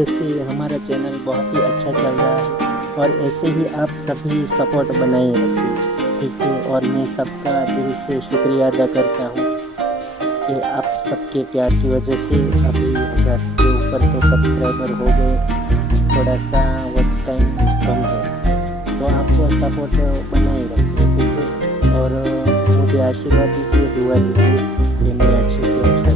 वजह से हमारा चैनल बहुत ही अच्छा चल रहा है। और ऐसे ही आप सभी सपोर्ट बनाए रखिए, ठीक है। और मैं सबका दिल से शुक्रिया अदा करता हूँ कि आप सबके प्यार की वजह से अभी 1000 के ऊपर तो सब्सक्राइबर हो गए। थोड़ा सा वॉच टाइम कम है, तो आप सपोर्ट बनाए रखिए, ठीक है। और मुझे आशीर्वाद दीजिए, दुआ दीजिए कि मैं अच्छे से अच्छा